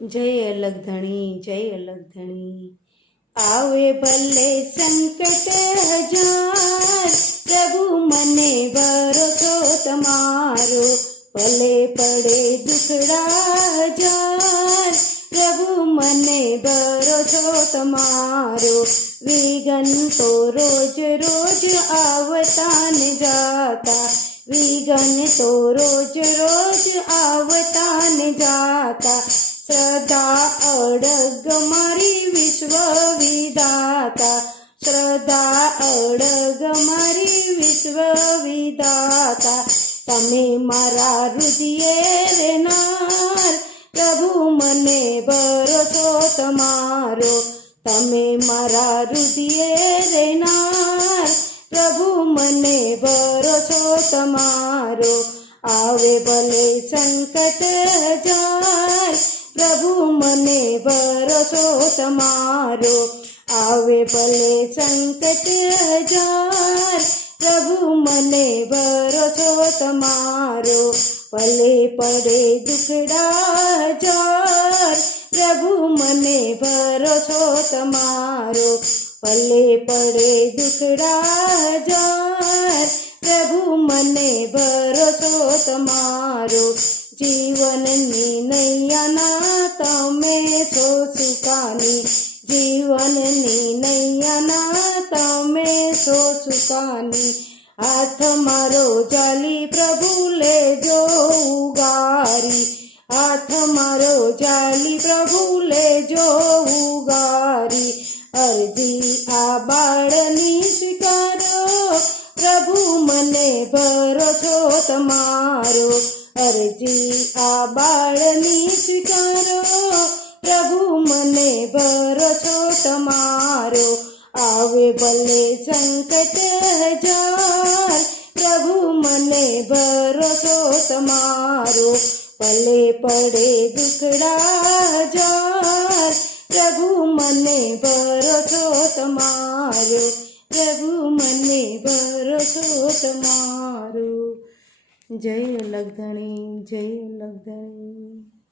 જય અલગધણી જય અલગધણી આવે ભલે સંકટ હજાર પ્રભુ મને ભરોસો તમારો ભલે પડે દુખડા હજાર પ્રભુ મને ભરોસો તમારો વિઘન તો રોજ રોજ આવતા ને જાતા વિઘન તો રોજ રોજ આવતા ને જાતા શ્રદ્ધા અડગ મારી વિશ્વ વિધાતા શ્રદ્ધા અડગ મારી વિશ્વ વિધાતા તમે મારા હૃદયે રહેનાર પ્રભુ, મને ભરોસો તમારો. તમે મારા હૃદયે રહેનાર પ્રભુ, મને ભરોસો તમારો. આવે ભલે સંકટ હજાર પ્રભુ, મને ભરોસો તમારો. આવે ભલે સંકટ હજાર, પ્રભુ, મને ભરોસો તમારો. ભલે પડે દુખડા હજાર, પ્રભુ, મને ભરોસો તમારો. ભલે પડે દુખડા હજાર, પ્રભુ, મને ભરોસો તમારો. જીવનની નૈયાના સુકાની હાથ મારો ચાલી પ્રભુ લેજો ઉગારી હાથ મારો ચાલી પ્રભુ લેજો ઉગારી અરજી આ બાળની સ્વીકારો પ્રભુ મને ભરોસો તમારો અરજી આ બાળની સ્વીકારો પ્રભુ મને ભરોસો તમારો આવે ભલે સંકટ હજાર, પ્રભુ મને ભરોસો તમારો. ભલે પડે દુખડા હજાર, પ્રભુ મને ભરોસો તમારો. પ્રભુ મને ભરોસો તમારો. જય લગધણી જય લગધણી.